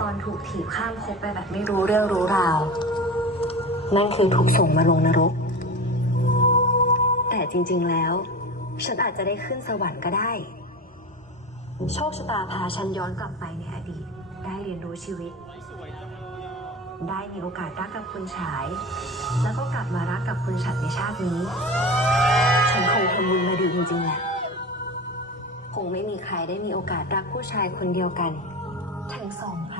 ตอนถูกถีบข้ามคบไปแบบไม่รู้เรื่องรู้ราว นั่นคือถูกส่งมาลงนรก แต่จริง ๆแล้ว ฉันอาจจะได้ขึ้นสวรรค์ก็ได้ โชคชะตาพาฉันย้อนกลับไปในอดีต ได้เรียนรู้ชีวิต ได้มีโอกาสรักกับคุณชาย แล้วก็กลับมารักกับคุณฉันในชาตินี้ ฉันคงทำบุญมาดีจริงๆแหละคงไม่มีใครได้มีโอกาสรักผู้ชายคนเดียวกัน ทั้งสองพั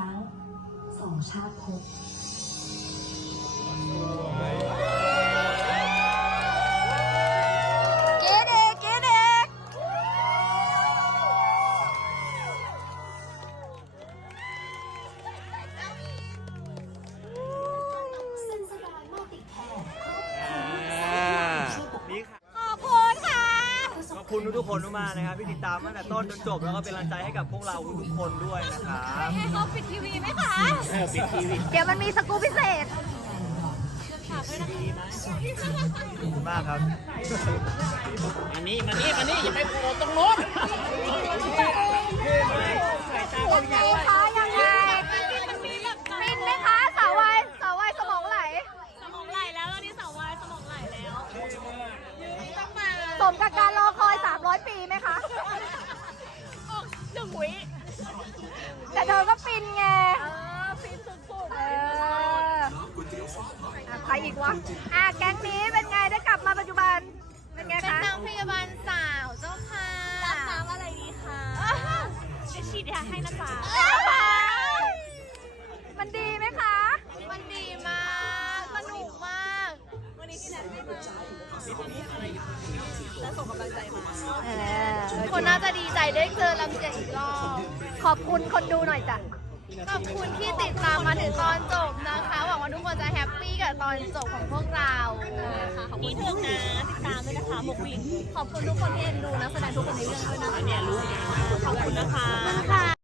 ของชาติภพคุณทุกคนมากนะครับที่ติดตามตั้งแต่ต้นจนจบ แล้วก็เป็นแรงใจให้กับพวกเราทุกคนด้วยนะครับให้เขาปิดทีวีไหมคะปิดทีวีเดี๋ยวมันมีสกู๊ปพิเศษบคมากครับ อันนี้มานี่มานี่ อย่าไปโผล่ตรงโน้นมกับการรอคอย 300 ปีไหมคะ หนึ่งวิแต่เธอก็ปินไงเออฟินสุดๆเออใครอีกวะอ่ะแก๊งนี้เป็นไง ได้กลับมาปัจจุบัน เป็นไงคะ เป็นนางพยาบาลสาวเจ้าค่ะ รับน้ำอะไรดีคะจะชีดยาให้ นะจ๊ะคนน่าจะดีใจได้เจอลำเจียอีกรอบ ขอบคุณคนดูหน่อยจ้ะ ขอบคุณที่ติดตามมาถึงตอนจบนะคะ หวังว่าทุกคนจะแฮปปี้กับตอนจบของพวกเราขอบคุณทุกนะติดตามด้วยนะคะหมกวินขอบคุณทุกคนที่เอ็นดูนะแสดงทุกคนในเรื่องด้วยนะคะขอบคุณนะคะ